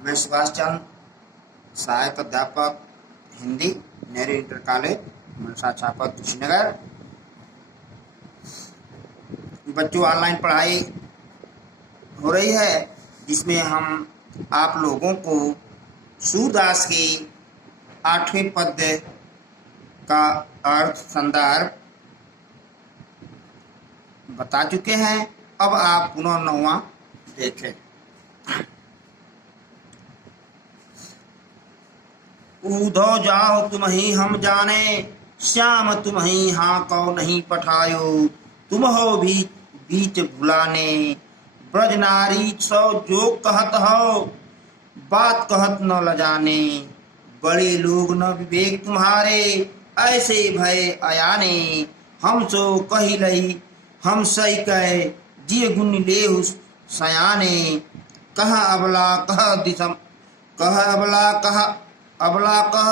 मैं सुभाष चंद्र, सहायक अध्यापक हिंदी, नेहरू इंटर कॉलेज, मनसा छापा, कुशीनगर। बच्चों, ऑनलाइन पढ़ाई हो रही है जिसमें हम आप लोगों को सूरदास की 8वें पद्य का अर्थ संदर्भ बता चुके हैं। अब आप पुनः 9वां देखें। ऊधो जाओ तुम्हि हम जाने, श्याम तुम्हि हाँ कौ नहीं पठायो। तुम हो बीच भुलाने, ब्रज नारी सौ जो कहत हो, बात कहत न लजाने। बड़े लोग न विवेक तुम्हारे, ऐसे भय अयाने। हम सो कही लही हम सही कह, जिय गुण लेहु सयाने। कह अबला कह दिसम, कह अबला कह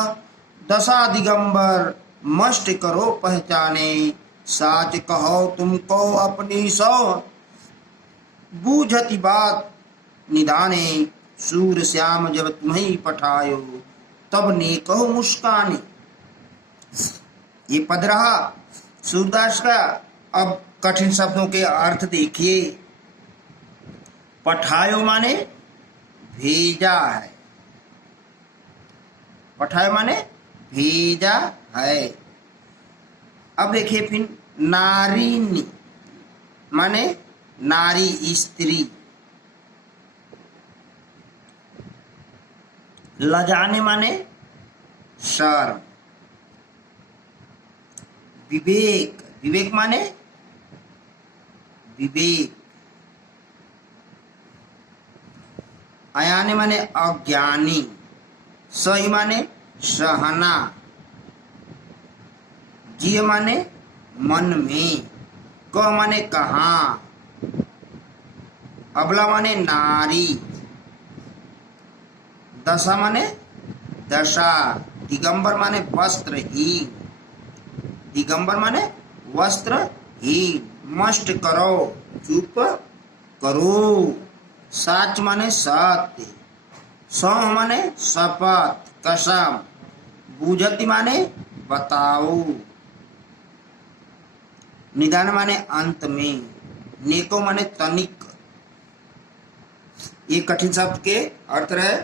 दशा दिगंबर, मस्ट करो पहचाने। साच कहो तुमको अपनी सौ, बूझती बात निदाने। सूर श्याम जब तुम्हें पठायो, तब ने कहो मुस्काने। ये पद रहा सूरदास का। अब कठिन शब्दों के अर्थ देखिए। पठायो माने भेजा है, पठायो माने भेजा है। अब देखिए फिर नारीनी माने नारी स्त्री, लजाने माने शर्म, विवेक, विवेक माने विवेक, अयाने माने अज्ञानी, सही माने सहना, जिय माने मन में, क माने कहाँ, अबला माने नारी, दशा माने दशा, दिगंबर माने वस्त्रहीन, दिगंबर माने वस्त्रहीन। मस्ट करो चुप करो, साच माने सत्य, सौ माने शपथ कसम, बूझती माने बताओ, निदान माने अंत में, नेको माने तनिक। ये कठिन शब्द के अर्थ रहे।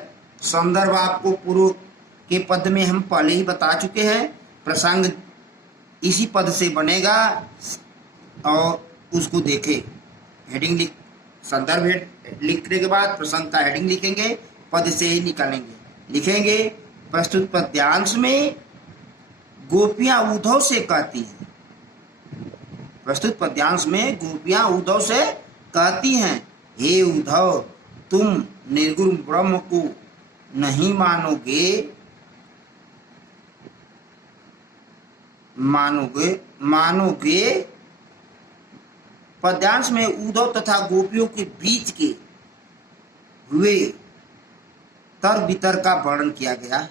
संदर्भ आपको पूर्व के पद में हम पहले ही बता चुके हैं। प्रसंग इसी पद से बनेगा और उसको देखें। हेडिंग लिख, संदर्भ लिखने के बाद प्रसंग का हेडिंग लिखेंगे, पद से ही निकालेंगे। लिखेंगे प्रस्तुत पद्यांश में गोपियां उद्धव से कहती हैं। प्रस्तुत पद्यांश में गोपियां उद्धव से कहती हैं, हे उद्धव, तुम निर्गुण ब्रह्म को नहीं मानोगे, मानोगे। पद्यांश में उद्धव तथा गोपियों के बीच के हुए तर्क वितर्क का वर्णन किया गया है।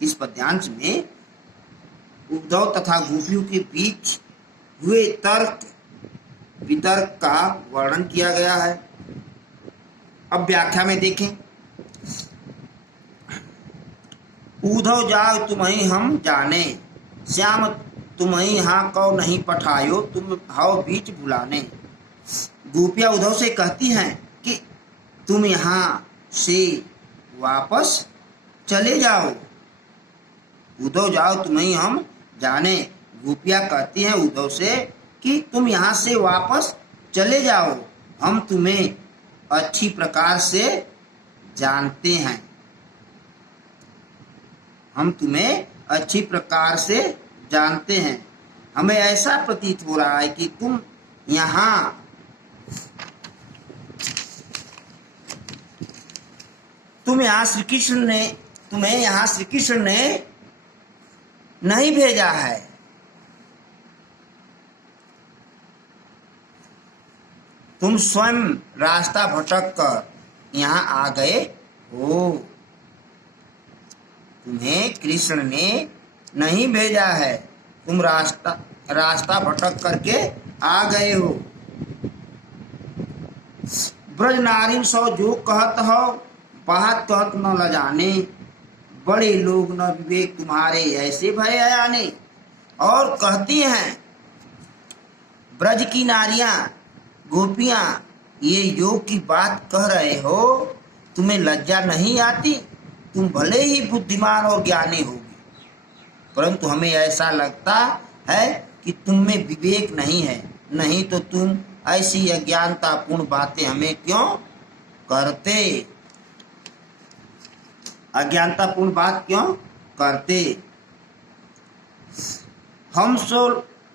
इस पद्यांश में उद्धव तथा गोपियों के बीच हुए तर्क वितर्क का वर्णन किया गया है। अब व्याख्या में देखें। उद्धव जाओ तुम्हि हम जाने, श्याम तुम्हि हाँ कौ नहीं पठायो। तुम हाओ बीच भुलाने। गोपियां उद्धव से कहती हैं कि तुम यहाँ से वापस चले जाओ। उद्धव जाओ तुम्हि हम जाने। गोपियां कहती हैं उद्धव से कि तुम यहाँ से वापस चले जाओ, हम तुम्हें अच्छी प्रकार से जानते हैं। हम तुम्हें अच्छी प्रकार से जानते हैं। हमें ऐसा प्रतीत हो रहा है कि तुम यहाँ तुम्हें यहाँ श्री कृष्ण ने नहीं भेजा है। तुम स्वयं रास्ता भटक कर यहाँ आ गए हो। तुम्हें कृष्ण ने नहीं भेजा है, तुम रास्ता भटक करके आ गए हो। ब्रज नारी सौ जो कहत हो, पाहत कहत न ल जाने, बड़े लोग न विवेक तुम्हारे ऐसे भय आने। और कहती हैं ब्रज की नारियां, गोपियां, ये योग की बात कह रहे हो, तुम्हें लज्जा नहीं आती? तुम भले ही बुद्धिमान और ज्ञानी होगी, परंतु हमें ऐसा लगता है कि तुम में विवेक नहीं है। नहीं तो तुम ऐसी अज्ञानतापूर्ण बातें हमें क्यों करते? अज्ञानतापूर्ण बात क्यों करते? हम सो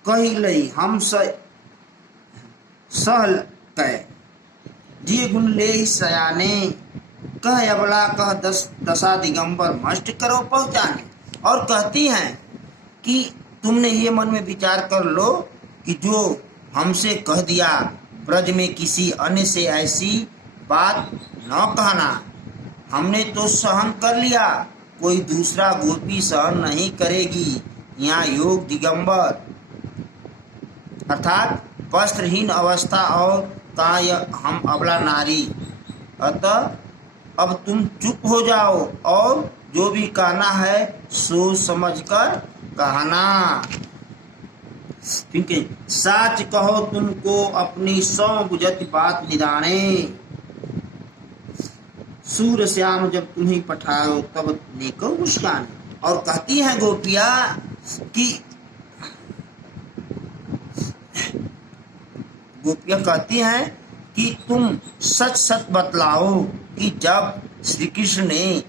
कही लई, हम सहल कह, जी गुण ले सयाने, कह अबला कह दशा दिगंबर, मष्ट करो पहुंचाने। और कहती हैं कि तुमने ये मन में विचार कर लो कि जो हमसे कह दिया, ब्रज में किसी अन्य से ऐसी बात न कहना। हमने तो सहन कर लिया, कोई दूसरा गोपी सहन नहीं करेगी। यहाँ योग दिगंबर अर्थात वस्त्रहीन अवस्था और काय हम अबला नारी। अतः अब तुम चुप हो जाओ और जो भी कहना है सोच समझकर कहना। ठीक है, साच कहो तुमको अपनी सौ बुझत बात निदाने, सूर श्याम जब तुम्हें पठाओ तब नेको मुस्कान। और कहती हैं गोपिया कि कहती हैं कि तुम सच सच बतलाओ कि जब श्री कृष्ण ने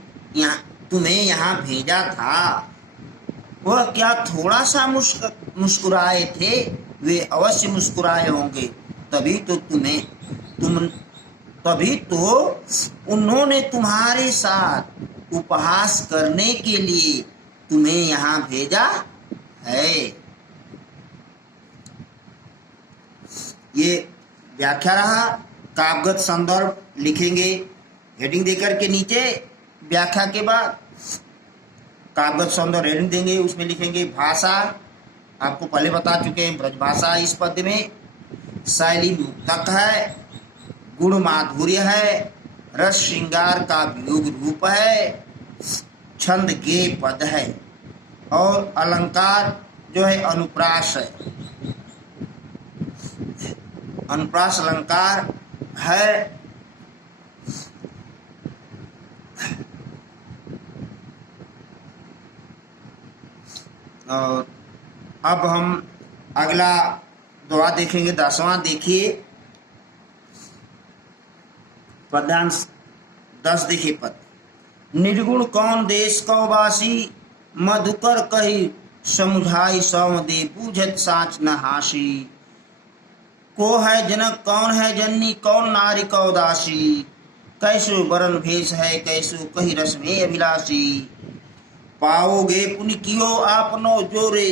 तुम्हें यहाँ भेजा था, वह क्या थोड़ा सा मुस्कुराए थे? वे अवश्य मुस्कुराए होंगे, तभी तो उन्होंने तुम्हारे साथ उपहास करने के लिए तुम्हें यहाँ भेजा है। ये व्याख्या रहा। काव्यगत संदर्भ लिखेंगे हेडिंग देकर के, नीचे व्याख्या के बाद काव्यगत संदर्भ हेडिंग देंगे, उसमें लिखेंगे भाषा, आपको पहले बता चुके हैं ब्रज भाषा इस पद्य में, शैली मुक्तक है, गुण माधुर्य है, रस श्रृंगार का वियोग रूप है, छंद के पद है, और अलंकार जो है अनुप्रास है, अनुप्रास अलंकार है। और अब हम अगला दोहा देखेंगे, 10वां। देखिए पद्यांश 10 देखिए पद। निर्गुण कौन देश कौवासी, मधुकर कही समुझाई सौम दे, बूझत साच न हासी। को है जनक कौन है जननी, कौन नारी कौदासी, कैसो बरन भेष है कैसो कही रस में अभिलाषी। पाओगे पुण्य कियो आपनो, जोरे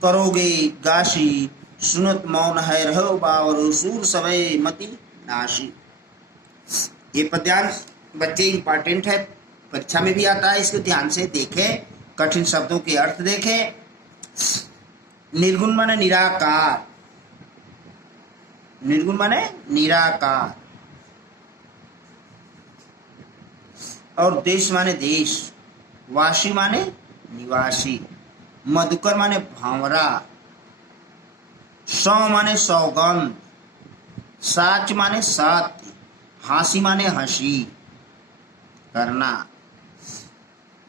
करोगे गाशी, सुनत मौन है रहो बावरो, सूर सवय मति नाशी। ये पद्यांश बच्चे इंपॉर्टेंट है, परीक्षा में भी आता है, इसको ध्यान से देखें, कठिन शब्दों के अर्थ देखें। निर्गुण माने निराकार, निर्गुण माने निराकार, और देश माने देश, वासी माने निवासी, मधुकर माने भावरा, सौ माने सौगंध, साच माने सत्य, हासी माने हंसी करना,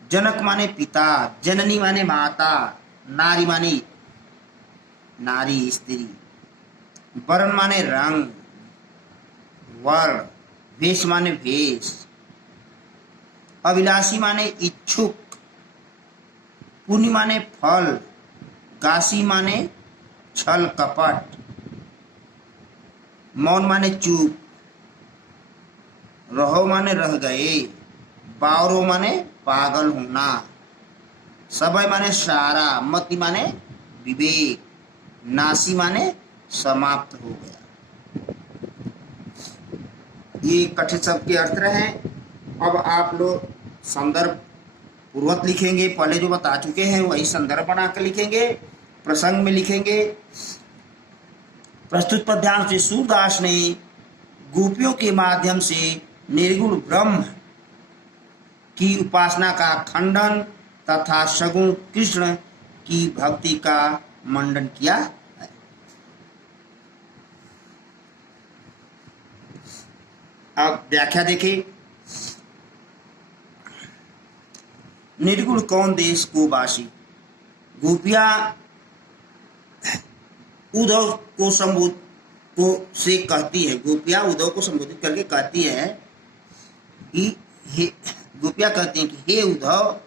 जनक माने पिता, जननी माने माता, नारी माने नारी स्त्री, वर्ण माने रंग वर्ण, भेष माने भेष, अभिलाषी माने इच्छुक, पुण्य माने फल, गासी माने छल कपट, मौन माने चुप, रहो माने रह गए, बावरो माने पागल होना, समय माने सारा, मति माने विवेक, नासी माने समाप्त हो गया। ये कठिन शब्द के अर्थ रहे। अब आप लोग संदर्भ पूर्वक लिखेंगे, पहले जो बता चुके हैं वही संदर्भ बनाकर लिखेंगे, प्रसंग में लिखेंगे। प्रस्तुत पद्यांश में सूरदास ने गोपियों के माध्यम से निर्गुण ब्रह्म की उपासना का खंडन तथा सगुण कृष्ण की भक्ति का मंडन किया है। अब व्याख्या देखिए। निर्गुण कौन देश को वासी। गोपिया उद्धव को संबोधित को से कहती है, गोपिया उद्धव को संबोधित करके कहती है कि हे, गोपिया कहती हैं कि हे उद्धव,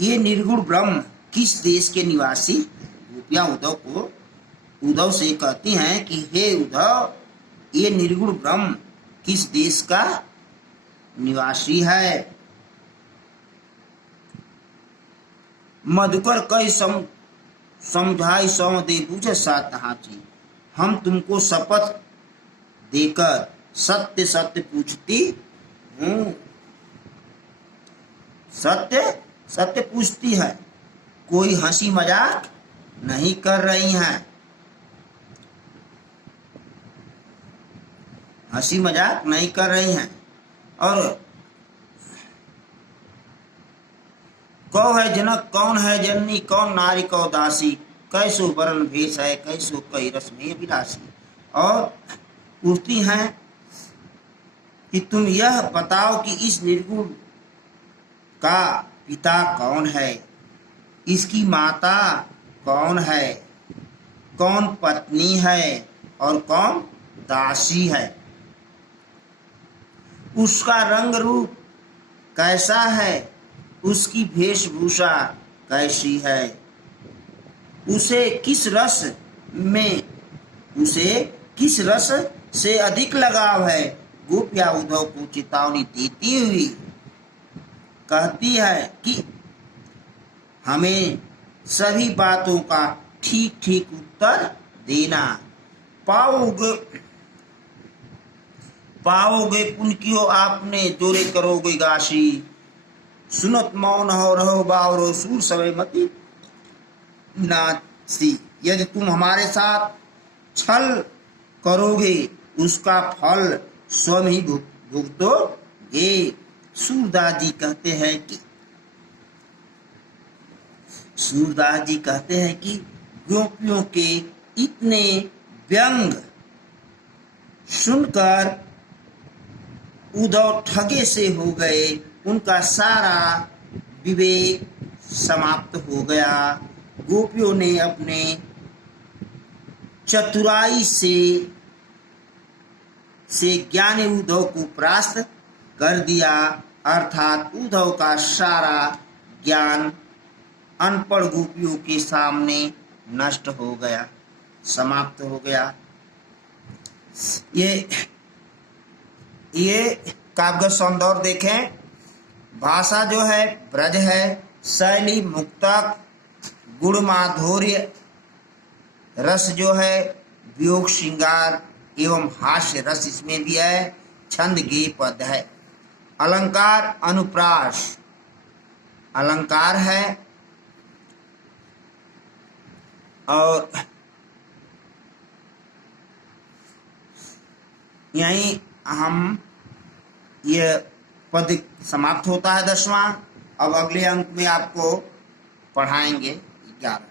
ये निर्गुण ब्रह्म किस देश के निवासी। गोपिया उद्धव से कहती हैं कि हे उद्धव, ये निर्गुण ब्रह्म किस देश का निवासी है। मधुकर कई समझाई सौ दे पूछे सात हाथी। हम तुमको शपथ देकर सत्य सत्य पूछती हूँ। सत्य सत्य पूछती है, कोई हंसी मजाक नहीं कर रही हैं। हंसी मजाक नहीं कर रही हैं। और कौ है जनक, कौन है जननी, कौन नारी कौ दासी, कैसो वरण भेष है, कैसो कई रस में विलासी। और पूछती हैं कि तुम यह बताओ कि इस निर्गुण का पिता कौन है, इसकी माता कौन है, कौन पत्नी है और कौन दासी है, उसका रंग रूप कैसा है, उसकी वेशभूषा कैसी है, उसे किस रस से अधिक लगाव है। गोपिया उद्धव को चेतावनी देती हुई कहती है कि हमें सभी बातों का ठीक ठीक उत्तर देना। पाओगे पुनकियो आपने, जोरे करोगे गाशी। सुनत मौन हो रहो बावरो, सूर सवे मती नासी। यदि तुम हमारे साथ छल करोगे उसका फल स्वयं ही भुगतोगे। सूरदास जी कहते हैं कि गोपियों के इतने व्यंग सुनकर उद्धव ठगे से हो गए। उनका सारा विवेक समाप्त हो गया। गोपियों ने अपने चतुराई से ज्ञानी उद्धव को परास्त कर दिया, अर्थात उद्धव का सारा ज्ञान अनपढ़ गोपियों के सामने नष्ट हो गया, समाप्त हो गया। ये काव्य सौंदर्य देखें। भाषा जो है ब्रज है, शैली मुक्तक, गुण माधुर्य, रस जो है वियोग श्रृंगार एवं हास्य रस इसमें भी है, छंद गेय पद है। अलंकार अनुप्रास अलंकार है। और यहीं हम ये पद समाप्त होता है 10वां। अब अगले अंक में आपको पढ़ाएंगे 11।